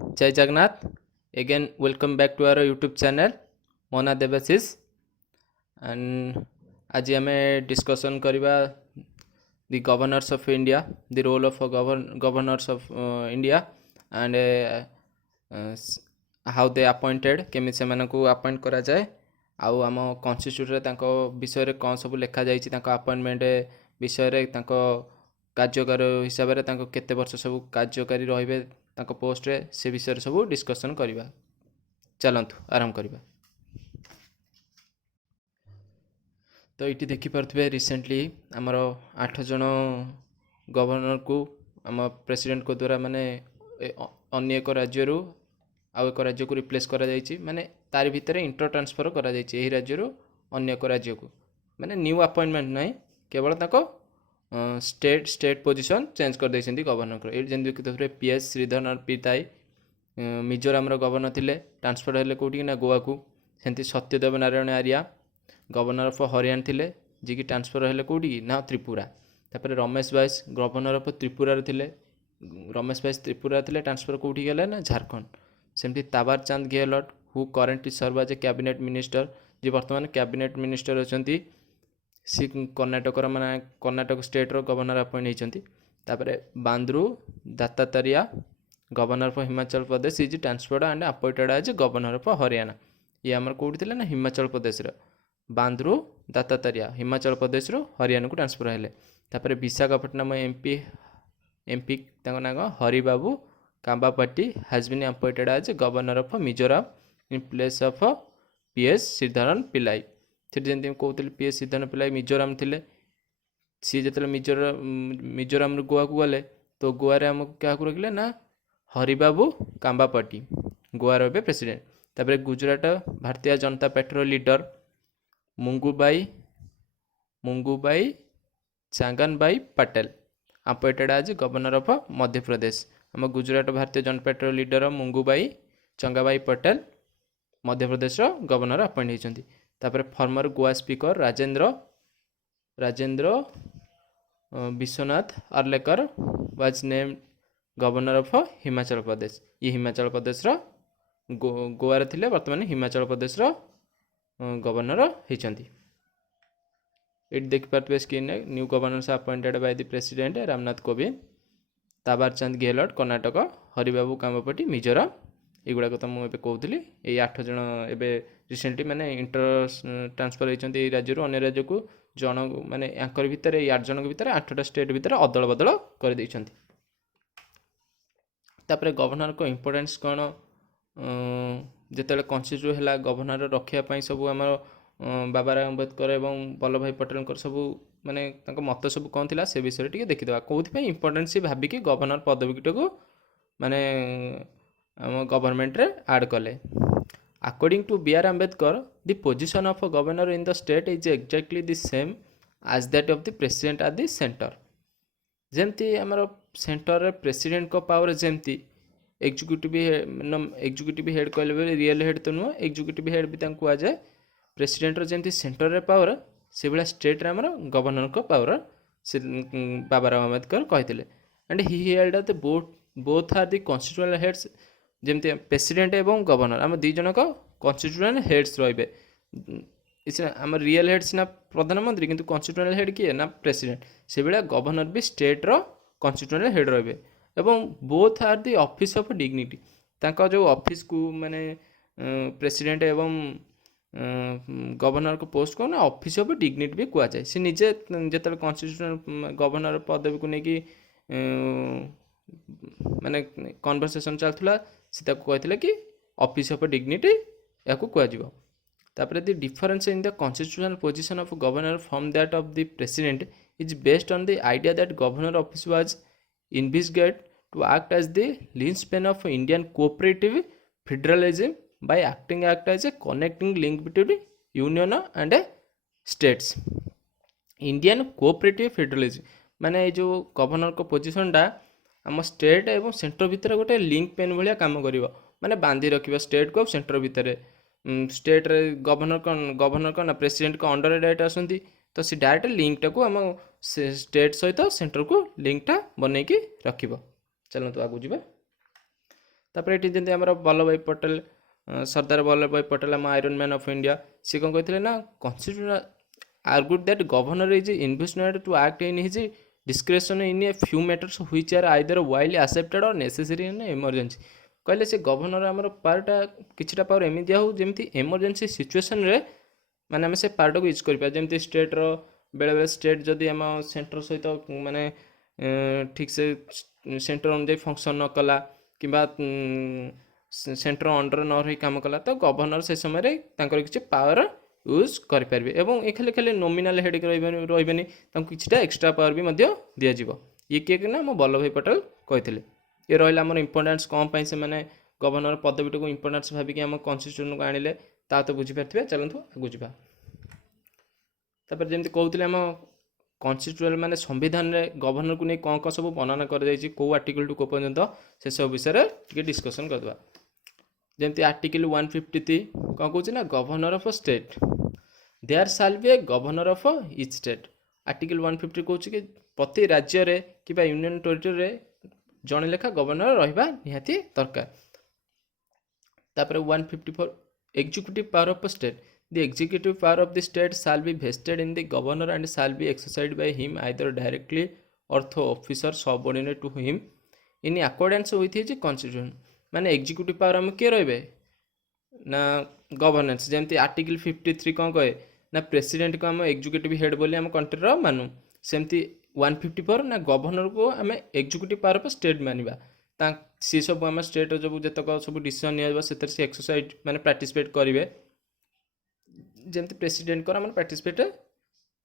जय Jagannath. Again, welcome back to our YouTube channel. ମୋ ନାଁ ଦେବାଶିଷ and ଆଜି ଆମେ discussion କରିବା the governors of India, the role of governors of India and how they appointed, କେମିତି ସେମାନଙ୍କୁ appoint କରାଯାଏ ଆଉ ଆମ କନଷ୍ଟିଚ୍ୟୁଟରେ ତାଙ୍କ ବିଷୟରେ କ'ଣ ସବୁ ଲେଖାଯାଇଛି, ତାଙ୍କ ଆପଏଣ୍ଟମେଣ୍ଟ ବିଷୟରେ, ତାଙ୍କ କାର୍ଯ୍ୟକାଳ ହିସାବରେ ତାଙ୍କ କେତେ ବର୍ଷ ସବୁ କାର୍ଯ୍ୟକାରୀ ରହିବେ ତାଙ୍କ ପୋଷ୍ଟରେ, ସେ ବିଷୟରେ ସବୁ ଡିସ୍କସନ୍ କରିବା। ଚାଲନ୍ତୁ ଆରମ୍ଭ କରିବା। ତ ଏଇଠି ଦେଖିପାରୁଥିବେ ରିସେଣ୍ଟଲି ଆମର 8 ଜଣ ଗଭର୍ଣ୍ଣରକୁ ଆମ ପ୍ରେସିଡେଣ୍ଟଙ୍କ ଦ୍ୱାରା ମାନେ ଅନ୍ୟ ଏକ ରାଜ୍ୟରୁ ଆଉ ଏକ ରାଜ୍ୟକୁ ରିପ୍ଲେସ୍ କରାଯାଇଛି, ମାନେ ତାରି ଭିତରେ ଇଣ୍ଟର ଟ୍ରାନ୍ସଫର କରାଯାଇଛି ଏହି ରାଜ୍ୟରୁ ଅନ୍ୟ ଏକ ରାଜ୍ୟକୁ, ମାନେ ନ୍ୟୁ ଆପଏଣ୍ଟମେଣ୍ଟ ନାହିଁ, କେବଳ ତାଙ୍କ ଷ୍ଟେଟ୍ ପୋଜିସନ୍ ଚେଞ୍ଜ କରିଦେଇଛନ୍ତି ଗଭର୍ଣ୍ଣରଙ୍କର। ଏଇଠି ଯେମିତି ଦେଖିପାରୁଥିବେ PS ଶ୍ରୀଧରନ ପିତାଇ ମିଜୋରାମର ଗଭର୍ଣ୍ଣର ଥିଲେ, ଟ୍ରାନ୍ସଫର ହେଲେ କେଉଁଠିକି ନା ଗୋଆକୁ। ସେମିତି ସତ୍ୟଦେବ ନାରାୟଣ ଆର୍ୟା ଗଭର୍ଣ୍ଣର ଅଫ୍ ହରିୟାଣା ଥିଲେ, ଯିଏକି ଟ୍ରାନ୍ସଫର ହେଲେ କେଉଁଠିକି ନା ତ୍ରିପୁରା। ତାପରେ ରମେଶ ବାଇଶ ଗଭର୍ଣ୍ଣର ଅଫ୍ ତ୍ରିପୁରାରେ ଥିଲେ, ରମେଶ ବାଇଶ ତ୍ରିପୁରା ଥିଲେ, ଟ୍ରାନ୍ସଫର କେଉଁଠିକି ହେଲେ ନା ଝାଡ଼ଖଣ୍ଡ। ସେମିତି ତାବାର ଚାନ୍ଦ ଗେହଲଟ ହୁ କରେଣ୍ଟଲି ସର୍ଭ ଆଜ୍ ଏ କ୍ୟାବିନେଟ୍ ମିନିଷ୍ଟର, ଯିଏ ବର୍ତ୍ତମାନ କ୍ୟାବିନେଟ୍ ମିନିଷ୍ଟର ଅଛନ୍ତି, ସି କର୍ଣ୍ଣାଟକର ମାନେ କର୍ଣ୍ଣାଟକ ଷ୍ଟେଟ୍ର ଗଭର୍ଣ୍ଣର ଆପଏଣ୍ଟ ହେଇଛନ୍ତି। ତାପରେ Bandaru Dattatreya governor of Himachal Pradesh is transferred and appointed as governor of Haryana. ଇଏ ଆମର କେଉଁଠି ଥିଲେ ନା ହିମାଚଳ ପ୍ରଦେଶର। ବାନ୍ଦ୍ରୁ ଦତ୍ତାତ୍ରେୟା ହିମାଚଳ ପ୍ରଦେଶରୁ ହରିୟାଣାକୁ ଟ୍ରାନ୍ସଫର ହେଲେ। ତାପରେ ବିଶାଖାପଟ୍ଟନମ ଏମ୍ପି ତାଙ୍କ ନାଁ କ'ଣ Haribabu Kambhampati has been appointed as governor of Mizoram in place of PS Sreedharan Pillai. ସେଠି ଯେମିତି ମୁଁ କହୁଥିଲି PS ଶ୍ରୀଧରନ ପିଲାଇ ମିଜୋରାମ ଥିଲେ, ସିଏ ଯେତେବେଳେ ମିଜୋରାମରୁ ଗୋଆକୁ ଗଲେ, ତ ଗୋଆରେ ଆମକୁ କାହାକୁ ରଖିଲେ ନା ହରିବାବୁ କାମ୍ବାପାଟି, ଗୋଆର ଏବେ ପ୍ରେସିଡେଣ୍ଟ। ତାପରେ ଗୁଜୁରାଟ ଭାରତୀୟ ଜନତା ପାର୍ଟିର leader Mangubhai Chhaganbhai Patel appointed as governor of Madhya Pradesh. ଆମ ଗୁଜୁରାଟ ଭାରତୀୟ ଜନତା ପାର୍ଟିର ଲିଡର ମୁଙ୍ଗୁବାଇ ଚଙ୍ଗାବାଇ ପଟେଲ ମଧ୍ୟପ୍ରଦେଶର ଗଭର୍ଣ୍ଣର ଆପଏଣ୍ଟ ହେଇଛନ୍ତି। ତାପରେ former Goa speaker Rajendra Vishwanath Arlekar was name governor of Himachal Pradesh. ଇଏ ହିମାଚଳ ପ୍ରଦେଶର ଗୋଆରେ ଥିଲେ, ବର୍ତ୍ତମାନ ହିମାଚଳ ପ୍ରଦେଶର ଗଭର୍ଣ୍ଣର ହେଇଛନ୍ତି। ଏଠି ଦେଖିପାରୁଥିବେ ସ୍କ୍ରିନ୍ରେ ନ୍ୟୁ ଗଭର୍ଣ୍ଣର୍ସ ଆପଏଣ୍ଟେଡ୍ ବାଇ ଦି ପ୍ରେସିଡେଣ୍ଟ ରାମନାଥ କୋବିନ୍ଦ, ତାବାର ଚାନ୍ଦ ଗେହଲଟ କର୍ଣ୍ଣାଟକ, ହରିବାବୁ କାମ୍ବାପାଟି ମିଜୋରାମ। ଏଗୁଡ଼ାକ ତ ମୁଁ ଏବେ କହୁଥିଲି। ଏଇ 8 ଜଣ ଏବେ ରିସେଣ୍ଟଲି ମାନେ ଇଣ୍ଟର ଟ୍ରାନ୍ସଫର ହେଇଛନ୍ତି ଏଇ ରାଜ୍ୟରୁ ଅନ୍ୟ ରାଜ୍ୟକୁ। ଜଣ ମାନେ ୟାଙ୍କର ଭିତରେ ଏଇ 8 ଜଣଙ୍କ ଭିତରେ 8ଟା ଷ୍ଟେଟ୍ ଭିତରେ ଅଦଳ ବଦଳ କରିଦେଇଛନ୍ତି। ତାପରେ ଗଭର୍ଣ୍ଣରଙ୍କ ଇମ୍ପୋର୍ଟାନ୍ସ କ'ଣ, ଯେତେବେଳେ କନଷ୍ଟିଚ୍ୟୁଟ୍ ହେଲା ଗଭର୍ଣ୍ଣର ରଖିବା ପାଇଁ ସବୁ ଆମର ବାବାରାମ ଆମ୍ବେଦକର ଏବଂ ବଲ୍ଲଭ ଭାଇ ପଟେଲଙ୍କର ସବୁ ମାନେ ତାଙ୍କ ମତ ସବୁ କ'ଣ ଥିଲା ସେ ବିଷୟରେ ଟିକେ ଦେଖିଦେବା। କେଉଁଥିପାଇଁ ଇମ୍ପୋର୍ଟାନ୍ସ ଭାବିକି ଗଭର୍ଣ୍ଣର ପଦବୀଟାକୁ ମାନେ ଆମ ଗଭର୍ଣ୍ଣମେଣ୍ଟରେ ଆଡ଼୍ କଲେ। According two BR Ambedkar the position of governor in the state is exactly the same as that of the president at the centre. ଯେମିତି ଆମର ସେଣ୍ଟରରେ ପ୍ରେସିଡେଣ୍ଟଙ୍କ ପାୱାର ଯେମିତି ଏକ୍ଜିକ୍ୟୁଟିଭ୍ ହେଡ଼୍ କହିଲେ ବି ରିଏଲ୍ ହେଡ଼୍ ତ ନୁହଁ, ଏକ୍ଜିକ୍ୟୁଟିଭ୍ ହେଡ଼୍ ବି ତାଙ୍କୁ କୁହାଯାଏ। ପ୍ରେସିଡେଣ୍ଟର ଯେମିତି ସେଣ୍ଟରରେ ପାୱାର, ସେଭଳିଆ ଷ୍ଟେଟ୍ରେ ଆମର ଗଭର୍ଣ୍ଣରଙ୍କ ପାୱାର, ସେ ବାବାରାମ ଆମ୍ବେଦକର କହିଥିଲେ। And he held the both are the constituent heads. ଯେମିତି ପ୍ରେସିଡେଣ୍ଟ ଏବଂ ଗଭର୍ଣ୍ଣର ଆମ ଦୁଇ ଜଣଙ୍କ କନଷ୍ଟିଚ୍ୟୁଏଣ୍ଟ ହେଡ଼୍ସ ରହିବେ। ଆମର ରିଏଲ୍ ହେଡ଼୍ ସିନା ପ୍ରଧାନମନ୍ତ୍ରୀ, କିନ୍ତୁ କନଷ୍ଟିଚ୍ୟୁଏଣ୍ଟ ହେଡ଼୍ କିଏ ନା ପ୍ରେସିଡେଣ୍ଟ। ସେଭଳିଆ ଗଭର୍ଣ୍ଣର ବି ଷ୍ଟେଟ୍ର କନଷ୍ଟିଚ୍ୟୁଏଣ୍ଟ ହେଡ଼୍ ରହିବେ। ଏବଂ both are the office of dignity. ତାଙ୍କ ଯେଉଁ ଅଫିସକୁ ମାନେ ପ୍ରେସିଡେଣ୍ଟ ଏବଂ ଗଭର୍ଣ୍ଣରଙ୍କ ପୋଷ୍ଟ କ'ଣ ନା ଅଫିସ୍ ଅଫ୍ ଡିଗ୍ନିଟି ବି କୁହାଯାଏ। ସେ ନିଜେ ଯେତେବେଳେ କନଷ୍ଟିଚ୍ୟୁସନ୍ ଗଭର୍ଣ୍ଣର ପଦବୀକୁ ନେଇକି ମାନେ କନଭରସେସନ୍ ଚାଲିଥିଲା, ସେ ତାକୁ କହିଥିଲେ କି ଅଫିସ୍ ଅଫ୍ ଡିଗ୍ନିଟି ଏହାକୁ କୁହାଯିବ। ତାପରେ the difference in the constitutional position of governor from that of the president is based on the idea that governor office was envisaged to act as the linchpin of Indian cooperative federalism by acting as a connecting link between union and states. Indian cooperative federalism ମାନେ ଏଇ ଯେଉଁ ଗଭର୍ଣ୍ଣରଙ୍କ ପୋଜିସନ୍ଟା ଆମ state ଏବଂ centre ଭିତରେ ଗୋଟେ link pain ଭଳିଆ କାମ କରିବ, ମାନେ ବାନ୍ଧି ରଖିବ ଷ୍ଟେଟ୍କୁ ଆଉ ସେଣ୍ଟର ଭିତରେ। ଷ୍ଟେଟ୍ରେ ଗଭର୍ଣ୍ଣର କ'ଣ ନା ପ୍ରେସିଡେଣ୍ଟଙ୍କ ଅଣ୍ଡରରେ ଡାଇରେକ୍ଟ ଆସନ୍ତି, ତ ସେ ଡାଇରେକ୍ଟ ଲିଙ୍କଟାକୁ ଆମ ଷ୍ଟେଟ୍ ସହିତ ସେଣ୍ଟରକୁ ଲିଙ୍କଟା ବନେଇକି ରଖିବ। ଚାଲନ୍ତୁ ଆଗକୁ ଯିବା। तापर ये जमी आम वल्लभ भाई पटेल सरदार वल्लभ भाई पटेल आम आयरन मैन ऑफ इंडिया सी कौन कहते ना constitution argued that governor is invested to act in his discretion in a few matters which are either widely accepted or necessary in emergency कहले से गवर्नर आमर पार्टा किछिटा पावर एमती दिया हो जमी एमरजेंसी सिचुएसन रे माने आम से पार्ट को यूज कर जमी स्टेट रो बेले बेले स्टेट जदि आम सेंटर सहित माने ठीक से सेंटर अनुजाई फंक्शन न कला किंबा सेंटर अंडर न रही काम कला तो गवर्नर से समय किसी पावर यूज करें एवं ये खाली खाली नोमिनाल हेड रही किसी एक्सट्रा पावर भी दिज्व ये किए ना आम वल्लभ भाई पटेल कहते ये रहा आम इंपोर्टान्स कौन पाई से मैंने गवर्नर पदवीटी को इंपोर्टान्स भाविक आम कन्स्टिट्यूशन को आनिले ता तो बुझीपारे चलतु आगू जा जमी कहते आम कन्स्टिट्यूशन माने संविधान रे गवर्नर को नहीं कौन कौन सब वर्णना कर कौ आर्टिकल टू को पर्यंत से सब विषय टे डिस्कसन करदे जमी आर्टिकल 153 कौन कौन ना governor of state there shall be a governor of each state article 150 कौन कि प्रति राज्य रे कि यूनियन टेरिटरी रे जड़े लेखा गवर्नर रहा निहाती दरकार तापर 154 executive power of state the executive power of the state shall be vested in the governor and shall be exercised by him either directly or through officer subordinate to him in accordance with his constitution माने executive power आम किए रे ना governance जमी article 53 कौन कहे ना president को आम एग्जीक्यूटिव हेड बोली आम कंट्री मानु सेमती 154 ना गवर्नर को आम एग्जीक्यूटिव पावर ऑफ स्टेट मानवा सी सब आम स्टेट जो जितक सब डिसीजन नि से एक्सरसाइज माने पार्टिसिपेट करेंगे जमी प्रेसिडेंट को पार्टिसिपेट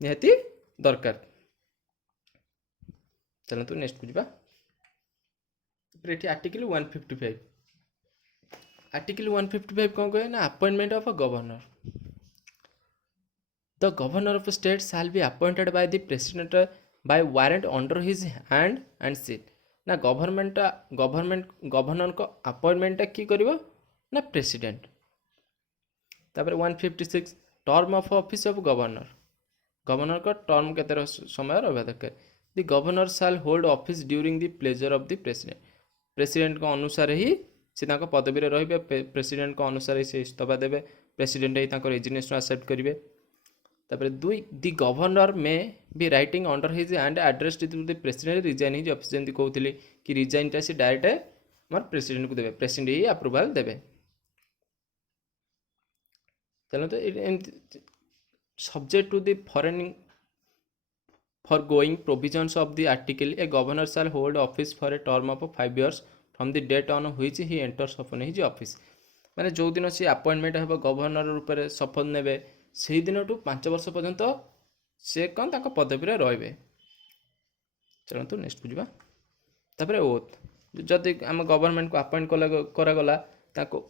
निहाती दरकार चलतु नेक्स्ट को जा आर्टिकल 155 आर्टिकल 155 कौन कहे ना appointment of a governor the governor of state shall be appointed by the president bye warrant under his hand and seat ना गवर्नर को अपॉइंटमेंट की करिवो ना प्रेसिडेंट तापर 156 term of office of governor का term केते समय रहबा दरकार the governor shall hold office during the pleasure of the president को अनुसार ही से पदवी रे प्रेसिडेंट को अनुसार ही से इस्तीफा देवे प्रेसिडेंट ही रेजिग्नेशन एक्सेप्ट करेंगे तापर 2 the governor may be writing under his hand address to the president resign his office जमी कहते कि रिजाइनटा से डायरेक्ट मोर प्रेसिडेंट को देवे प्रेसिडेंट ही अप्रूवल देवे चलो तो subject to the foregoing provisions of the article a governor shall hold office for a term of 5 years from the date on which he enters upon his office माने जो दिन से appointment हे governor रूप में शपथ ने से दिन टू 5 वर्ष पर्यंत से कौन पदवी रे चलतु नेक्स्ट बुझा तापर ओथ जदि आम गवर्नमेंट को अपॉइंट करागला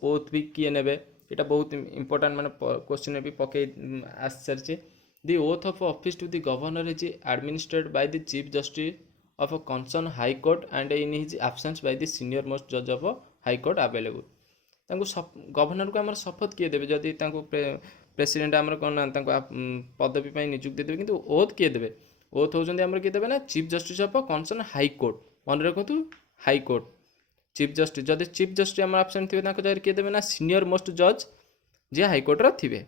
ओथ भी किए ने यहाँ बहुत इंपोर्टाट माने क्वेश्चन भी पके आस सारी the oath of office to the governor is administered by the chief justice of a concern high court and in his absence by the senior most जज of high court available governor को आम शपथ किए देवे जदि president आमर कौन पदवी पर नियुक्ति देवे किंतु ओथ किए देवे ओथ होती आम किए देवे ना chief justice of concern high court मन रखु हाई कोर्ट चीफ जस्टिस जदि चीफ जस्टिस आम आबसेंट थे जगह किए देवे ना सीनियर मोस्ट जज जे हाईकोर्टर थे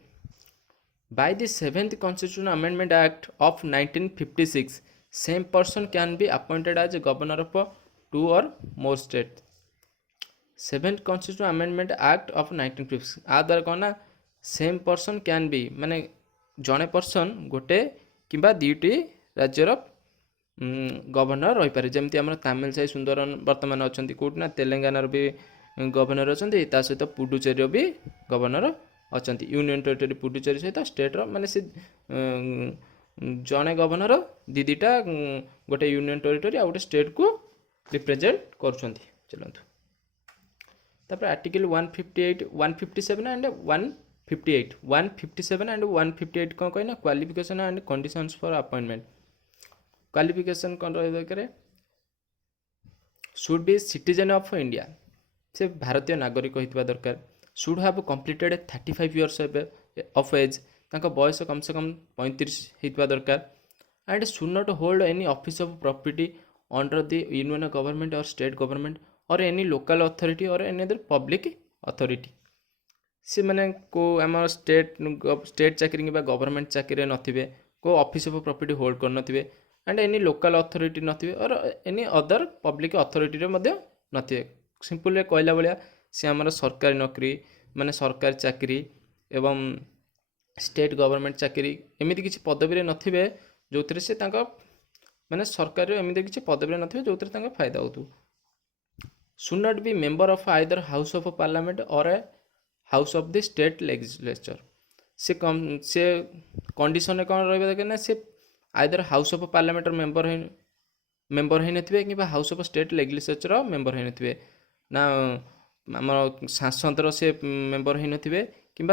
by the 7th constitution amendment act of 1956 same person can be appointed as governor of 2 or more state 7th constitution amendment act of 1956 आ द्वारा कौन ना सेम पर्सन कैन बी माने जड़े पर्सन गोटे किंबा दुईटी राज्यर गवर्नर रही पारे जमी आम तमिल साई सुंदरन बर्तमान अच्छा कौट ना तेलंगानार भी गवर्नर अच्छा सहित पुडुचेरी भी गवर्नर अच्छा यूनियन टेरिटरी पुडुचेरी सहित स्टेट्र माने से जड़े गवर्नर दीटा गोटे यूनियन टेरिटरी आ गोटे स्टेट को रिप्रेजेंट कर चलतु तापर आर्टिकल 158 157 एंड 157 एंड 158 कौन कहना qualification and conditions for appointment qualification कौन रही दरकार should be citizen of India से भारतीय नागरिक होता दरकार should have completed 35 years of age बयस कम से कम 35 होता दरकार and should not hold any office of property under the union government और स्टेट गवर्नमेंट और एनी लोकल अथॉरिटी और एनी अदर पब्लिक अथॉरिटी से मैंने को आम स्टेट चाकरी कि गवर्नमेंट चाकरी नथिबे को ऑफिस ऑफ प्रॉपर्टी होल्ड कर नथिबे एंड एनी लोकल अथॉरिटी नथिबे और एनी अदर पब्लिक अथॉरिटी रे मध्य नथिबे सिंपल कहला भाया सी आमर सरकारी नौकरी माने सरकारी चाकरी एवं स्टेट गवर्नमेंट चाकरी एमती किसी पदवी नथिबे जो से माने सरकार एमती किसी पदवी नथिबे जो फायदा होतु should not be member of either house of parliament or a house of the state legislature से कंडीशन कौन रही दरकार ना से either house of parliament member होई नथिबे कि house of state legislature member होई नथिबे ना आम सांसद से मेंबर होई नथिबे कि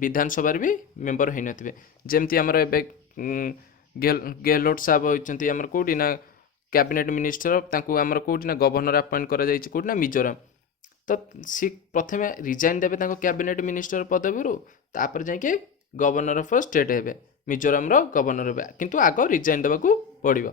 विधानसभा भी मेंबर होई नथिबे जेमती आमर एबे गेहलोट साहब होइचंती आमर कोठी ना कैबिनेट मिनिस्टर तांकू आमर कोठी ना गवर्नर अपॉइंट करा जायछि कोठी ना मिजोरम तो सी प्रथमे रिजाइन देबे तांको कैबिनेट मिनिस्टर पदवी तापर जाके गवर्नर ऑफ स्टेट हेबे मिजोरम रो गवर्नर हेबे किंतु आगो रिजाइन देबाकू पड़िबो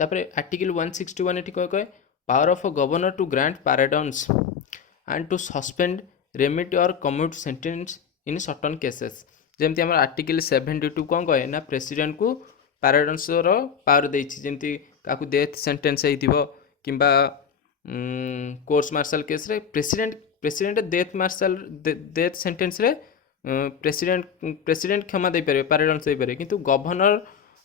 तापर आर्टिकल 161 एठी कह कहे power of governor to grant pardons and to suspend remit or commute sentence in certain cases जेमती हमर आर्टिकल 72 कौन कहे ना प्रेसिडेंट को पाराडन्स रो पावर देछि जेमती काकू डेथ सेंटेंस हेतिबो किंबा कोर्स मार्शल केस रे प्रेसिडेंट डेथ सेंटेंस रे प्रेसिडेंट क्षमा दे पारे पाराडन्स दे पारे किंतु गवर्नर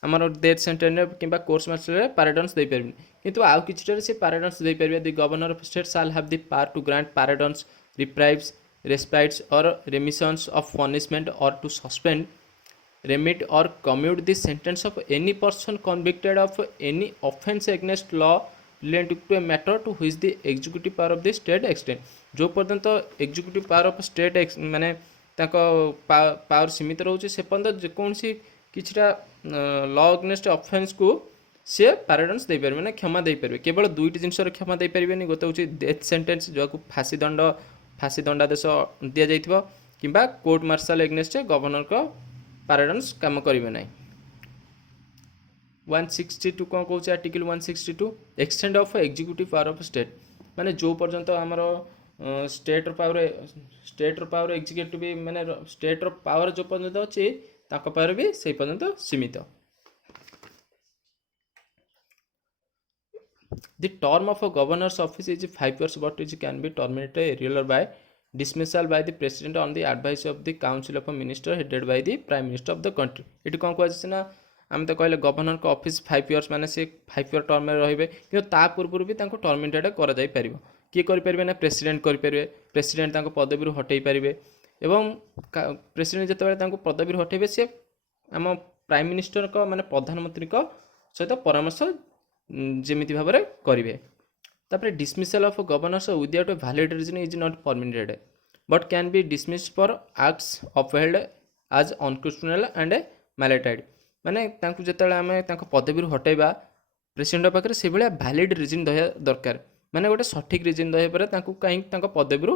आमर डेथ सेंटेंस किंबा कोर्स मार्शल रे पाराडन्स दे पारे किंतु आउ किछिटारे से पाराडन्स दे पारे the governor of state shall have the power to grant pardons reprieves respites or remissions of punishment or to suspend remit or commute the sentence of any person convicted of any offence against law relating to a matter to which the executive power of the state extend जो पर्यंत executive power of state माने ताको power सीमित रोचे से पर्यंत जेकोसी किछटा law against offence को से पाराडन्स दे पारे माने क्षमा दे पारे केवल दुईटी जिनस क्षमा दे पारिबेनी गोटे होची डेथ सेंटेंस जो को फांसी दंडादेश दिया जाइथिबो किंबा कोर्ट मार्शल एगेंस्ट गवर्नर को पाराडन्स काम करेंगे ना 162 कौन कौन article 162 extend of executive power of state माने जो पर्यंत आमर स्टेट पावर एग्जीक्यूटिव माने स्टेट पावर जो पर्यंत अच्छी पावर भी से पर्यंत सीमित the term of governor's office is 5 years but is can be terminated earlier by dismissal by the president on the advice of the council of a minister headed by the prime minister of the country ये कौन कह ना आम तो कहले governor को office 5 years माने से 5 year टर्म रे रहिबे कि ता पूर्व भी तांको टर्मिनेटेड करा जाय परिबो किए करि परिबे ना प्रेसिडेंट करि परिबे प्रेसिडेंट तांको पदवी रु हटै परिबे एवं प्रेसिडेंट जते तांको पदवी रु हटैबे से आम प्राइम मिनिस्टर को माने प्रधानमंत्री को सहित परामर्श जेमिति भाबरे करिवे तापर dismissal of governors without a valid reason is not permitted but can be dismissed for acts upheld as unconstitutional and mala fide माने तांको जेतेले आमे तांको पदवी हटाइबा प्रेसिडेंट पाखे से भाया वैलिड रीजन दया दरकार माने गोटे सठिक रीजन दया पर तांको कहीं तांको पदवी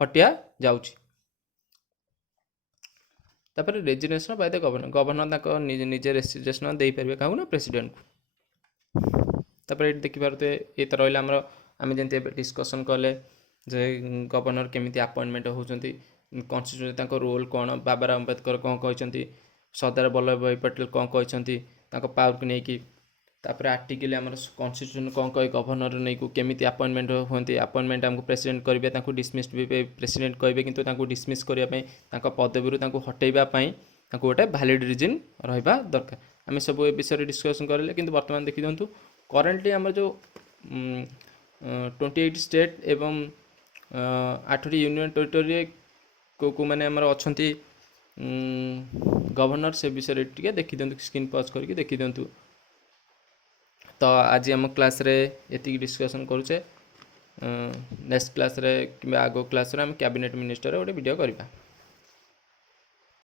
हटिया जाउछि तापर रेजिग्नेशन बाय द गवर्नर तांको निजे रेजिग्नेशन दे परिबे काहू ना प्रेसिडेंट को तापर ये देखिपारे ये तो रहा आमर आम जमी डिस्कसन कले जे गवर्नर केमी अपॉइंटमेंट होती कन्स्टिट्यूशन रोल कौन बाबा राव अम्बेडकर कौन कहते सरदार वल्लभ भाई पटेल कौन कहते पावर को लेकिन तापर आर्टिकल आम कन्स्टिट्यूशन कौन कहे गवर्नर नहीं केमी अपॉइंटमेंट होती अपॉइंटमेंट आमको प्रेसिडेंट करेंगे डिसमिस भी प्रेसिडेंट कहे कि डिसमिस करने पदवी हटाइवाई गोटे वैलिड रीजन रहा दरकार आम सब ए विषय डिस्कसन करें कि बर्तमान देखी दिंतु करेन्टली आम जो 28 स्टेट एवं 8टी यूनियन टेरिटोरी को मैंने आमर अच्छा गवर्नर से विषय टी देखी दिंतु स्क्रीन पॉज करके देखी दिंतु तो आज आम क्लास रे एति डिस्कसन करुचे नेक्स्ट क्लास रे कि आगो क्लास रे आम कैबिनेट मिनिस्टर गोटे वीडियो करवा।